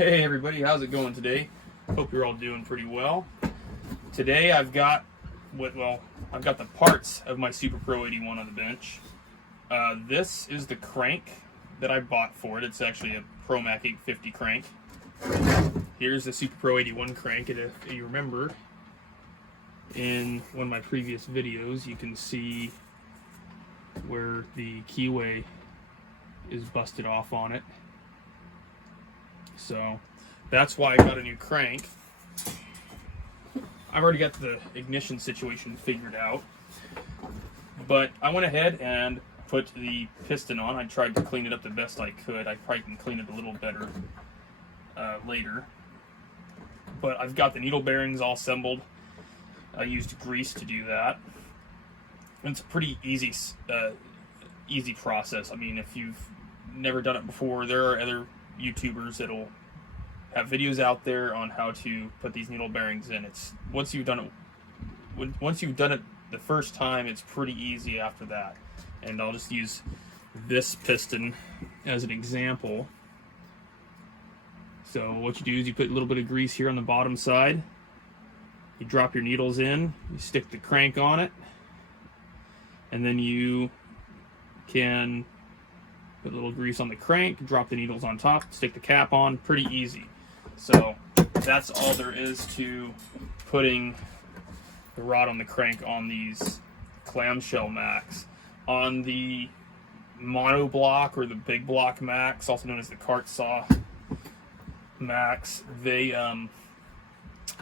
Hey everybody, how's it going today? Hope you're all doing pretty well. Today I've got I've got the parts of my Super Pro 81 on the bench. This is the crank that I bought for it. It's actually a ProMac 850 crank. Here's the Super Pro 81 crank, and if you remember in one of my previous videos, you can see where the keyway is busted off on it. So that's why I got a new crank. I've already got the ignition situation figured out, but I went ahead and put the piston on. I tried to clean it up the best I could. I probably can clean it a little better later, but I've got the needle bearings all assembled. I used grease to do that. And it's a pretty easy process. I mean, if you've never done it before, there are other YouTubers that'll have videos out there on how to put these needle bearings in. It's once you've done it the first time, it's pretty easy after that. And I'll just use this piston as an example. So what you do is you put a little bit of grease here on the bottom side. You drop your needles in, you stick the crank on it, and then you can put a little grease on the crank, drop the needles on top, stick the cap on. Pretty easy. So that's all there is to putting the rod on the crank on these clamshell Macs. On the mono block or the big block Macs, also known as the cart saw Macs, they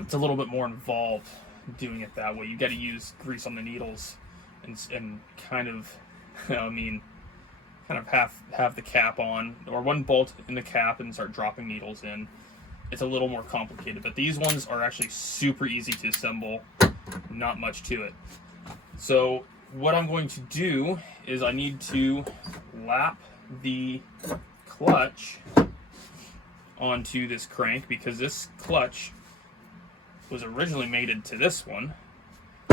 it's a little bit more involved doing it that way. You got to use grease on the needles and kind of, kind of have the cap on, or one bolt in the cap and start dropping needles in. It's a little more complicated, but these ones are actually super easy to assemble. Not much to it. So what I'm going to do is I need to lap the clutch onto this crank, because this clutch was originally mated to this one.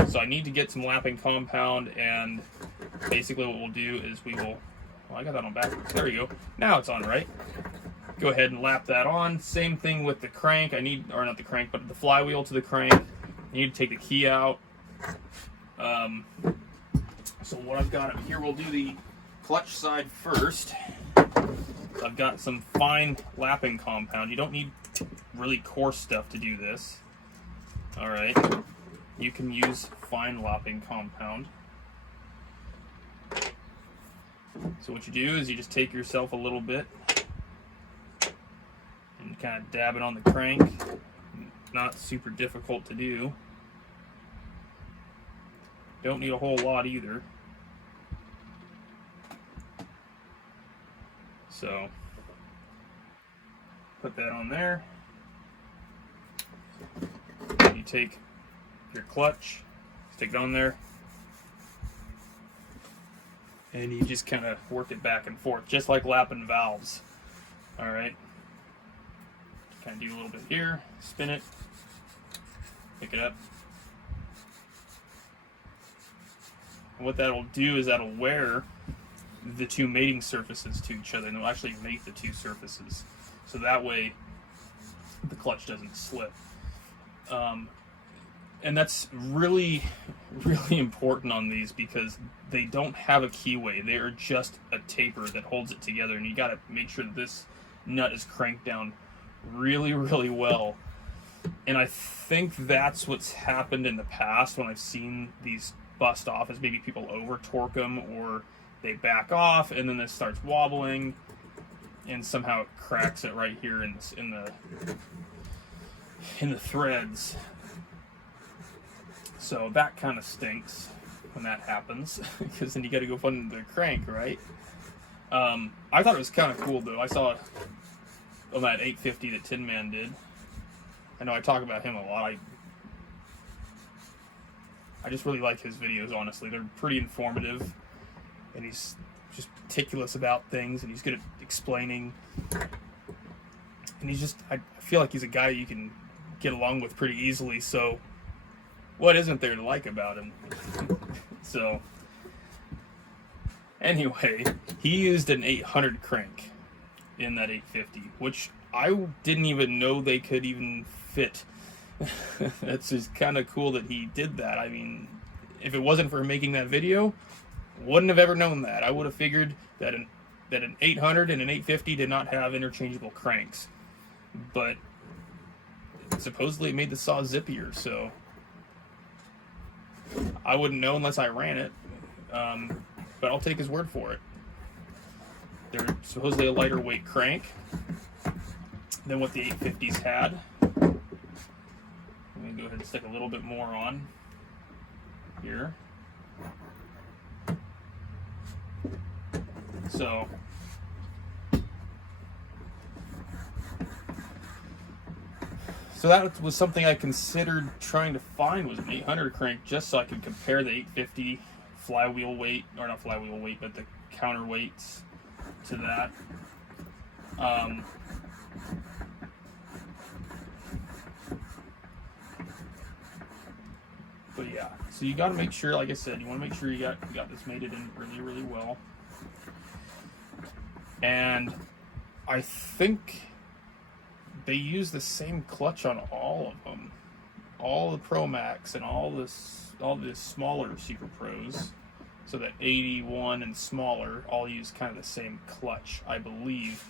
So I need to get some lapping compound, and basically what we'll do is well, I got that on backwards. There you go. Now it's on right. Go ahead and lap that on. Same thing with the crank. Or not the crank, but the flywheel to the crank. I need to take the key out. So what I've got up here, we'll do the clutch side first. So I've got some fine lapping compound. You don't need really coarse stuff to do this. All right. You can use fine lapping compound. So what you do is you just take yourself a little bit and kind of dab it on the crank. Not super difficult to do. Don't need a whole lot either. So put that on there. You take your clutch, stick it on there, and you just kind of work it back and forth, just like lapping valves. All right. Kind of do a little bit here, spin it, pick it up. And what that'll do is that'll wear the two mating surfaces to each other, and it'll actually mate the two surfaces. So that way the clutch doesn't slip. And that's really, really important on these, because they don't have a keyway. They are just a taper that holds it together, and you got to make sure that this nut is cranked down really, really well. And I think that's what's happened in the past when I've seen these bust off, is maybe people over torque them, or they back off and then this starts wobbling and somehow it cracks it right here in the threads. So that kind of stinks when that happens, because then you got to go find the crank, right? I thought it was kind of cool though. I saw on that 850 that Tin Man did. I know I talk about him a lot. I just really like his videos, honestly. They're pretty informative, and he's just meticulous about things, and he's good at explaining. And I feel like he's a guy you can get along with pretty easily, so what isn't there to like about him? So, anyway, he used an 800 crank in that 850, which I didn't even know they could even fit. That's just kind of cool that he did that. I mean, if it wasn't for making that video, wouldn't have ever known that. I would have figured that an 800 and an 850 did not have interchangeable cranks, but supposedly it made the saw zippier, so I wouldn't know unless I ran it, but I'll take his word for it. They're supposedly a lighter weight crank than what the 850s had. I'm going to go ahead and stick a little bit more on here. So that was something I considered trying to find, was an 800 crank, just so I could compare the 850 flywheel weight, or not flywheel weight, but the counterweights to that. But yeah, so you got to make sure, like I said, you want to make sure you got this mated in really, really well. And I think they use the same clutch on all of them, all the Pro Max and all the smaller Super Pros. So that 81 and smaller all use kind of the same clutch, I believe.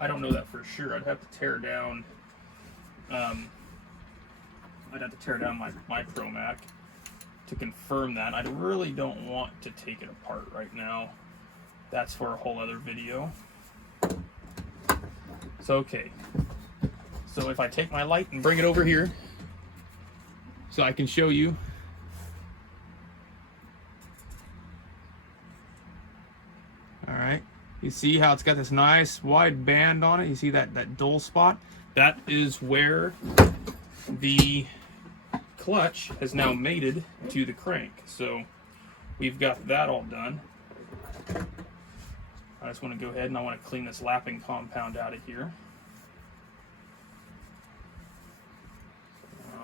I don't know that for sure. I'd have to tear down. I'd have to tear down my Pro Mac to confirm that. I really don't want to take it apart right now. That's for a whole other video. So okay. So if I take my light and bring it over here, so I can show you. All right, you see how it's got this nice wide band on it? You see that dull spot? That is where the clutch has now mated to the crank. So we've got that all done. I just want to go ahead and I want to clean this lapping compound out of here.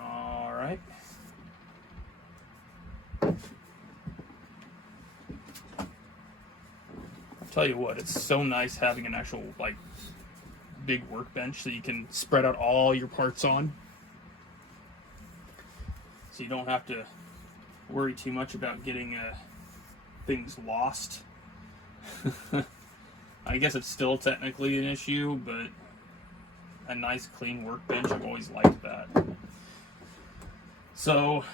All right. I'll tell you what, it's so nice having an actual like big workbench that you can spread out all your parts on. So you don't have to worry too much about getting things lost. I guess it's still technically an issue, but a nice clean workbench, I've always liked that. So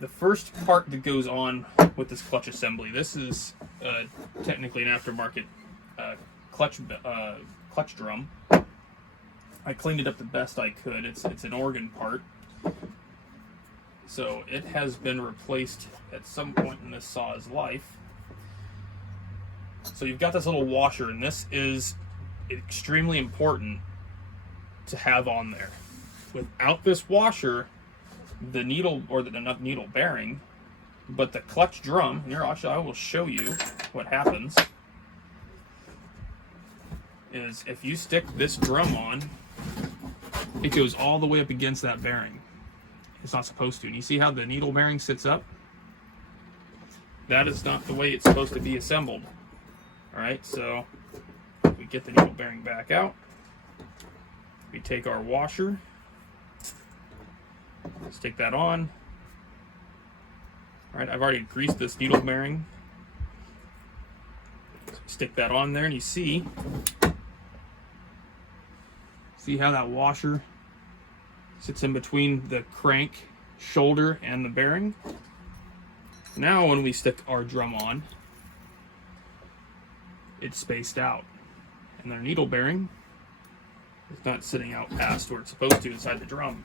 the first part that goes on with this clutch assembly, this is technically an aftermarket clutch drum. I cleaned it up the best I could. It's an organ part. So it has been replaced at some point in this saw's life. So you've got this little washer, and this is extremely important to have on there. Without this washer, the needle, or not needle bearing, but the clutch drum, here I will show you what happens, is if you stick this drum on, it goes all the way up against that bearing. It's not supposed to. And you see how the needle bearing sits up? That is not the way it's supposed to be assembled. Alright, so we get the needle bearing back out. We take our washer, stick that on. Alright, I've already greased this needle bearing. Stick that on there, and you see how that washer sits in between the crank shoulder and the bearing. Now when we stick our drum on, it's spaced out, and their needle bearing is not sitting out past where it's supposed to inside the drum.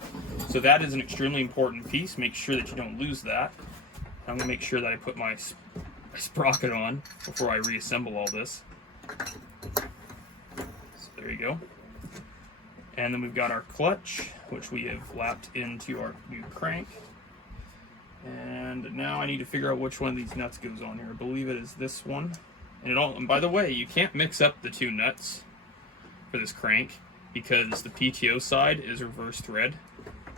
So that is an extremely important piece. Make sure that you don't lose that. I'm going to make sure that I put my sprocket on before I reassemble all this. So there you go. And then we've got our clutch, which we have lapped into our new crank. And now I need to figure out which one of these nuts goes on here. I believe it is this one. And by the way, you can't mix up the two nuts for this crank because the PTO side is reverse thread.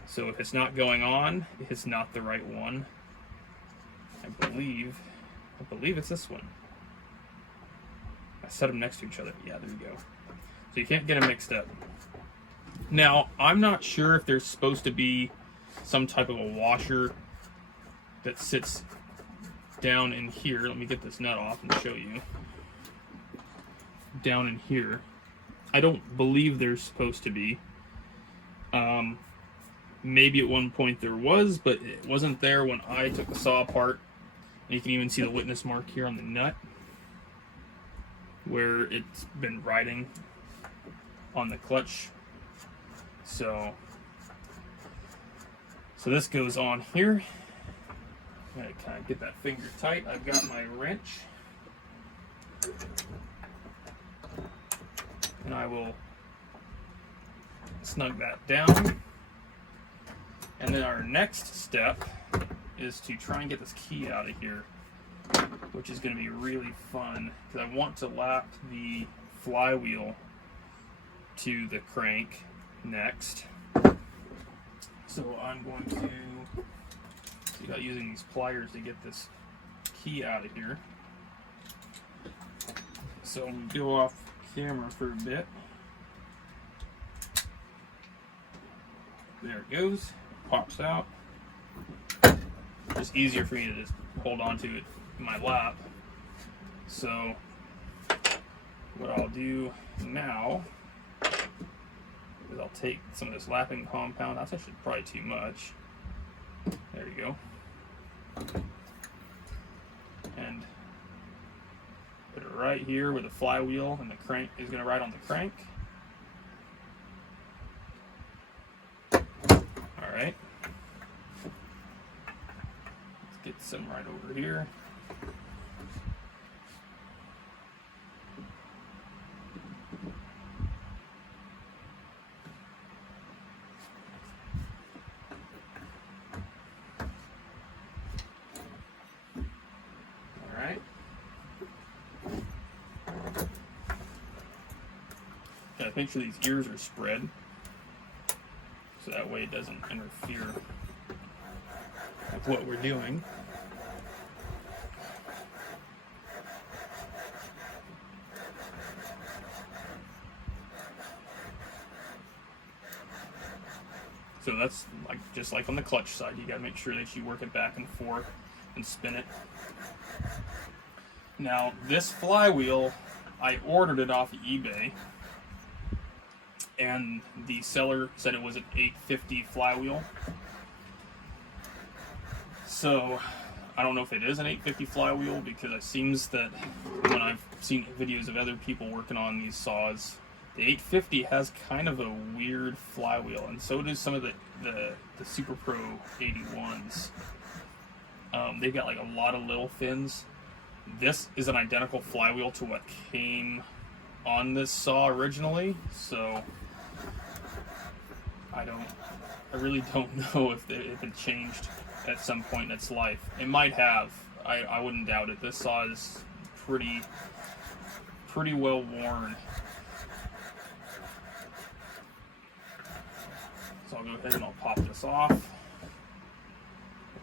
So if it's not going on, it's not the right one. I believe it's this one. I set them next to each other. Yeah, there you go. So you can't get them mixed up. Now, I'm not sure if there's supposed to be some type of a washer that sits down in here. Let me get this nut off and show you. Down in here. I don't believe there's supposed to be. Maybe at one point there was, but it wasn't there when I took the saw apart. And you can even see the witness mark here on the nut where it's been riding on the clutch. So this goes on here. I'm gonna kind of get that finger tight. I've got my wrench, and I will snug that down. And then our next step is to try and get this key out of here, which is going to be really fun because I want to lap the flywheel to the crank next. So I'm going to see about using these pliers to get this key out of here. So I'm going to go off camera for a bit. There it goes. Pops out. It's easier for me to just hold on to it in my lap. So what I'll do now is I'll take some of this lapping compound. That's actually probably too much. There you go. And put it right here where the flywheel and the crank is going to ride on the crank. Alright. Let's get some right over here. Alright. Gotta make sure these ears are spread, so that way it doesn't interfere with what we're doing. So that's like just like on the clutch side, you got to make sure that you work it back and forth and spin it. Now this flywheel, I ordered it off of eBay, and the seller said it was an 850 flywheel. So I don't know if it is an 850 flywheel, because it seems that when I've seen videos of other people working on these saws, the 850 has kind of a weird flywheel, and so does some of the Super Pro 81s. They've got like a lot of little fins. This is an identical flywheel to what came on this saw originally, so I really don't know if it changed at some point in its life. It might have. I wouldn't doubt it. This saw is pretty well worn. So I'll go ahead and I'll pop this off. I'll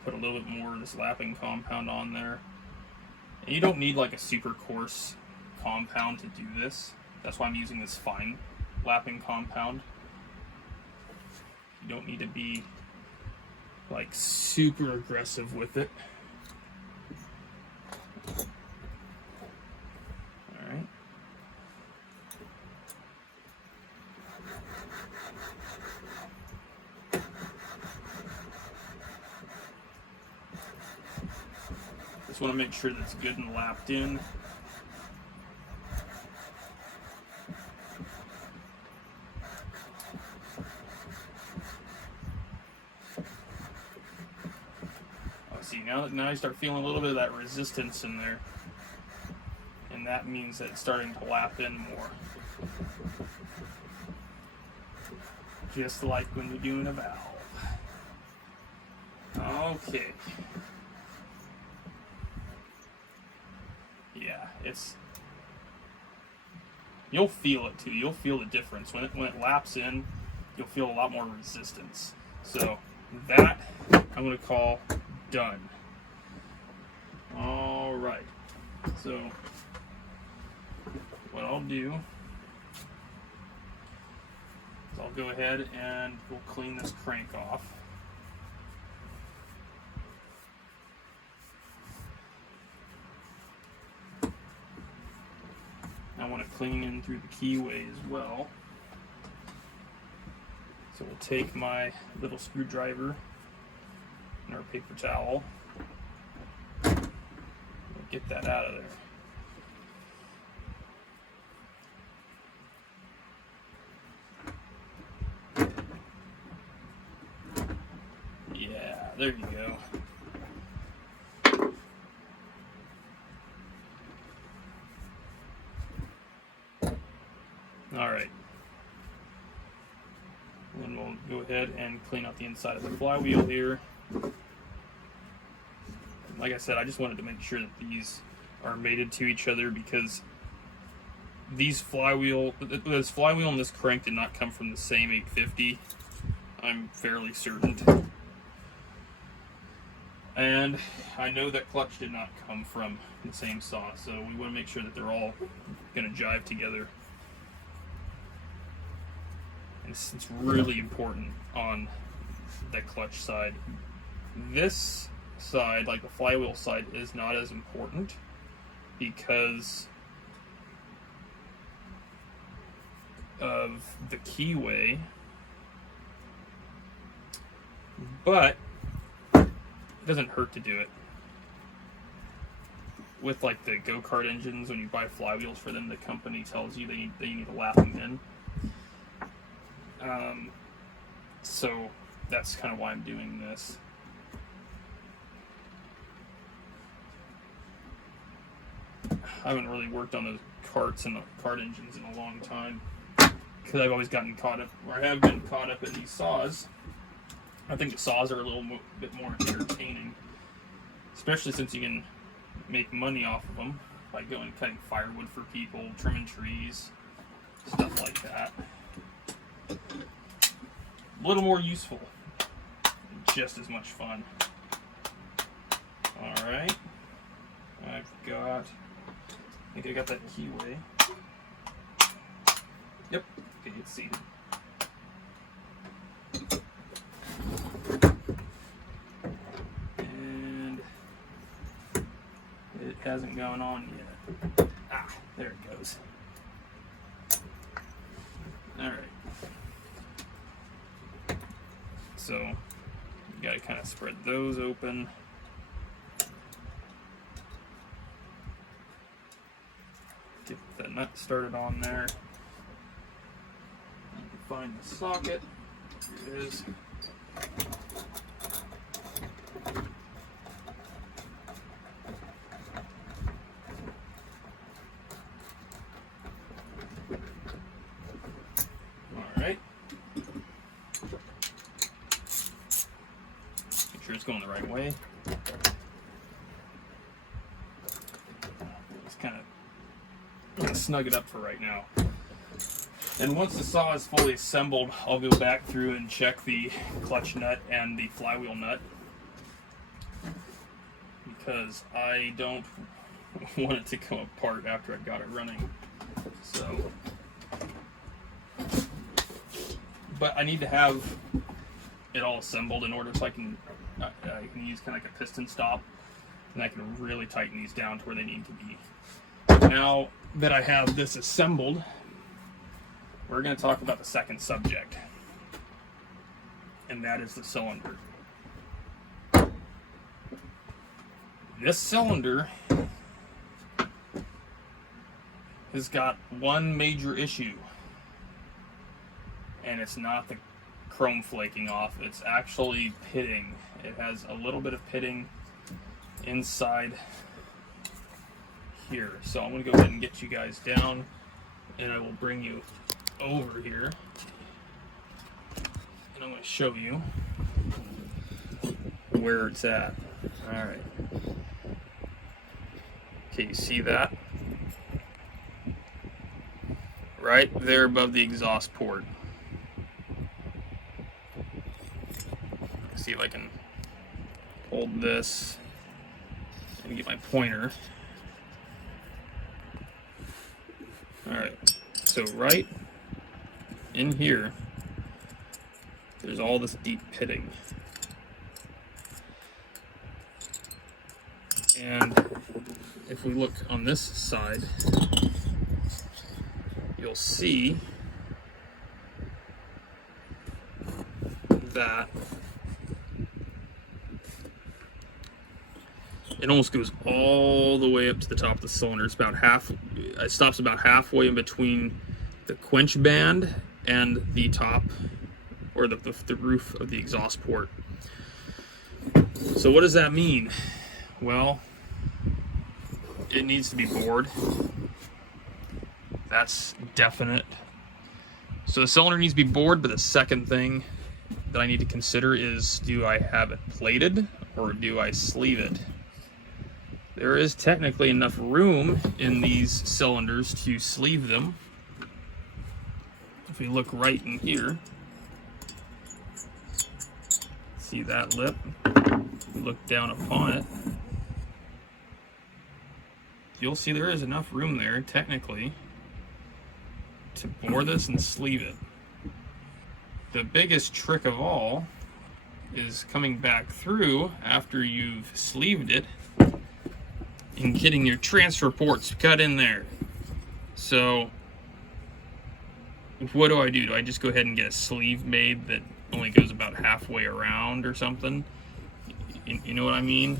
put a little bit more of this lapping compound on there. And you don't need like a super coarse compound to do this. That's why I'm using this fine lapping compound. You don't need to be like super aggressive with it. Alright. Just want to make sure that's good and lapped in. See, now you start feeling a little bit of that resistance in there, and that means that it's starting to lap in more, just like when you're doing a valve. Okay. Yeah, you'll feel it too. You'll feel the difference when it laps in. You'll feel a lot more resistance. So that I'm going to call done. All right. So what I'll do I'll go ahead and we'll clean this crank off. I want to clean in through the keyway as well. So we'll take my little screwdriver and our paper towel. We'll get that out of there. Yeah, there you go. All right. Then we'll go ahead and clean out the inside of the flywheel here. Like I said, I just wanted to make sure that these are mated to each other because this flywheel and this crank did not come from the same 850. I'm fairly certain. And I know that clutch did not come from the same saw, so we want to make sure that they're all going to jive together. And it's really important on the clutch side. This side, like the flywheel side, is not as important because of the keyway, but it doesn't hurt to do it. With like the go-kart engines, when you buy flywheels for them, the company tells you that you need to lap them in. So that's kind of why I'm doing this. I haven't really worked on those karts and the kart engines in a long time because I've always gotten caught up, or I have been caught up in these saws. I think the saws are a little bit more entertaining, especially since you can make money off of them by going cutting firewood for people, trimming trees, stuff like that. A little more useful, just as much fun. All right, I think I got that keyway. Yep, okay, it's seated. And it hasn't gone on yet. Ah, there it goes. All right. So you got to kind of spread those open. Get the nut started on there. Find the socket. Here it is. All right. Make sure it's going the right way. Just kind of snug it up for right now. And once the saw is fully assembled, I'll go back through and check the clutch nut and the flywheel nut, because I don't want it to come apart after I've got it running. So, but I need to have it all assembled in order so I can use kind of like a piston stop, and I can really tighten these down to where they need to be. Now that I have this assembled, we're going to talk about the second subject, and that is the cylinder. This cylinder has got one major issue, and it's not the chrome flaking off, it's actually pitting. It has a little bit of pitting inside here. So I'm going to go ahead and get you guys down, and I will bring you over here, and I'm going to show you where it's at. Alright. Okay, you see that? Right there above the exhaust port. See if I can hold this and get my pointer. Alright, so right in here there's all this deep pitting. And if we look on this side, you'll see that it almost goes all the way up to the top of the cylinder. It's about half, it stops about halfway in between the quench band and the top, or the roof of the exhaust port. So what does that mean? Well, it needs to be bored. That's definite. So the cylinder needs to be bored, but the second thing that I need to consider is, do I have it plated or do I sleeve it? There is technically enough room in these cylinders to sleeve them. If we look right in here, see that lip? Look down upon it, you'll see there is enough room there technically to bore this and sleeve it. The biggest trick of all is coming back through after you've sleeved it and getting your transfer ports cut in there. So what do? Do I just go ahead and get a sleeve made that only goes about halfway around or something? You know what I mean?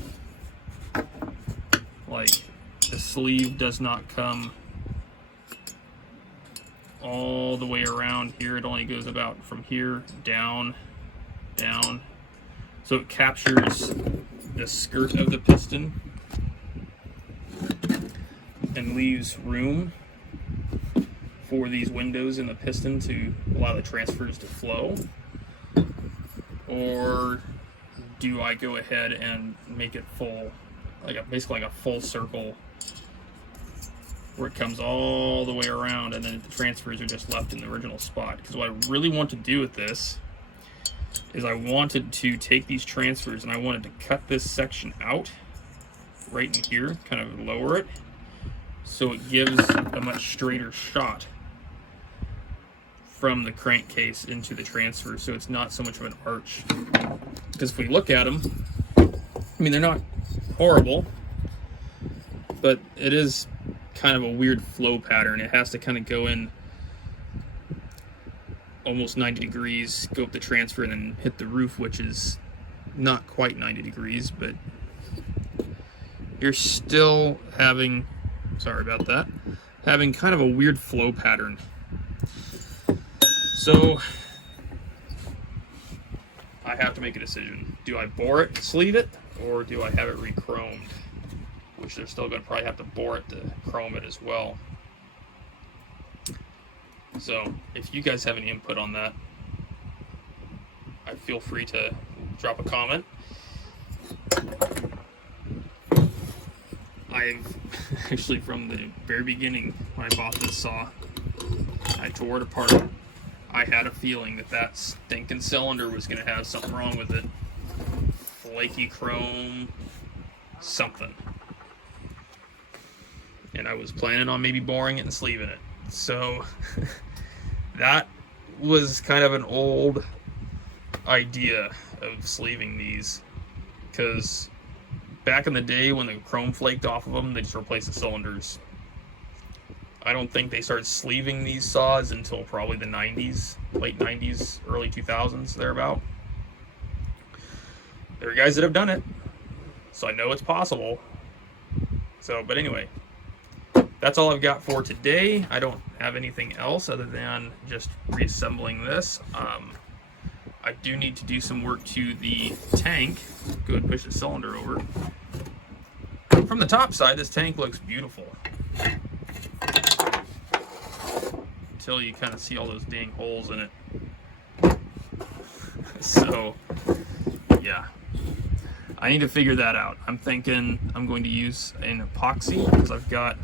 Like, the sleeve does not come all the way around here. It only goes about from here down, down. So it captures the skirt of the piston and leaves room for these windows in the piston to allow the transfers to flow. Or do I go ahead and make it full, basically like a full circle, where it comes all the way around and then the transfers are just left in the original spot? Because what I really want to do with this is I wanted to take these transfers and I wanted to cut this section out right in here, kind of lower it, so it gives a much straighter shot from the crankcase into the transfer, so it's not so much of an arch. Because if we look at them, I mean, they're not horrible, but it is kind of a weird flow pattern. It has to kind of go in almost 90 degrees, go up the transfer, and then hit the roof, which is not quite 90 degrees, but you're still having, sorry about that, having kind of a weird flow pattern. So I have to make a decision. Do I bore it, sleeve it, or do I have it re-chromed? Which they're still going to probably have to bore it to chrome it as well. So if you guys have any input on that, feel free to drop a comment. I've actually, from the very beginning when I bought this saw, I tore it apart. I had a feeling that that stinking cylinder was going to have something wrong with it. Flaky chrome, something. And I was planning on maybe boring it and sleeving it. So that was kind of an old idea of sleeving these, because back in the day when the chrome flaked off of them, they just replaced the cylinders. I don't think they started sleeving these saws until probably the 90s, late 90s, early 2000s, thereabout. There are guys that have done it, so I know it's possible. So, but anyway, that's all I've got for today. I don't have anything else other than just reassembling this. I do need to do some work to the tank. Go ahead and push the cylinder over. From the top side, this tank looks beautiful, until you kind of see all those dang holes in it. So, yeah. I need to figure that out. I'm thinking I'm going to use an epoxy, because I've got,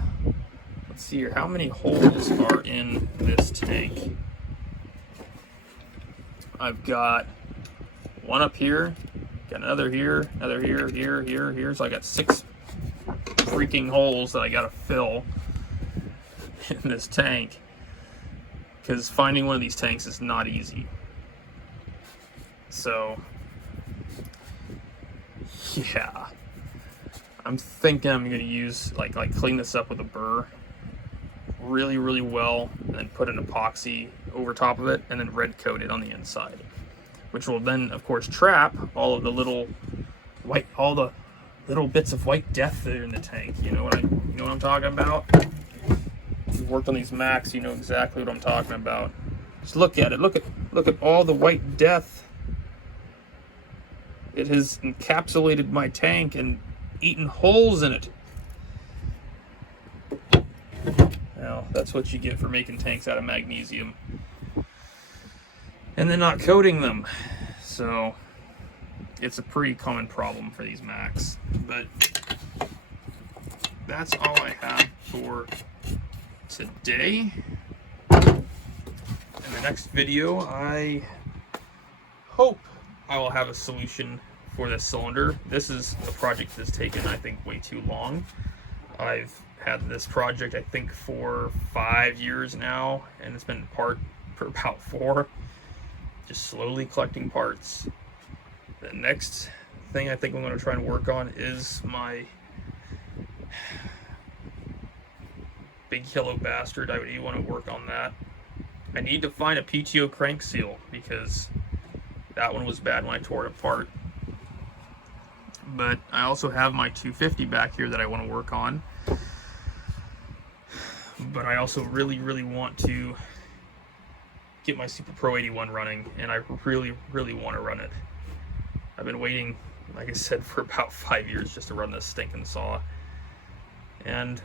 let's see here, how many holes are in this tank? I've got one up here, got another here, another here, here. So I got 6 freaking holes that I gotta fill in this tank, because finding one of these tanks is not easy. So yeah, I'm thinking I'm gonna use like clean this up with a burr really well, and then put an epoxy over top of it, and then red coat it on the inside, which will then of course trap all the little bits of white death that are in the tank. You know what I'm talking about? If you've worked on these Macs, you know exactly what I'm talking about. Just look at it. Look at all the white death. It has encapsulated my tank and eaten holes in it. Now, that's what you get for making tanks out of magnesium and then not coating them. So it's a pretty common problem for these Macs. But that's all I have for today. In the next video, I hope I will have a solution for this cylinder. This is a project that's taken, I think, way too long. I've had this project, I think, for 5 years now, and it's been apart for about 4. Just slowly collecting parts. The next thing I think I'm going to try and work on is my big yellow bastard. I would want to work on that. I need to find a PTO crank seal because that one was bad when I tore it apart. But I also have my 250 back here that I want to work on. But I also really want to get my Super Pro 81 running, and I really want to run it. I've been waiting, like I said, for about 5 years just to run this stinking saw. And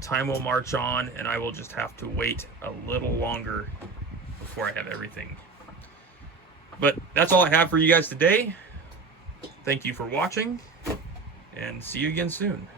time will march on, and I will just have to wait a little longer before I have everything. But that's all I have for you guys today. Thank you for watching, and see you again soon.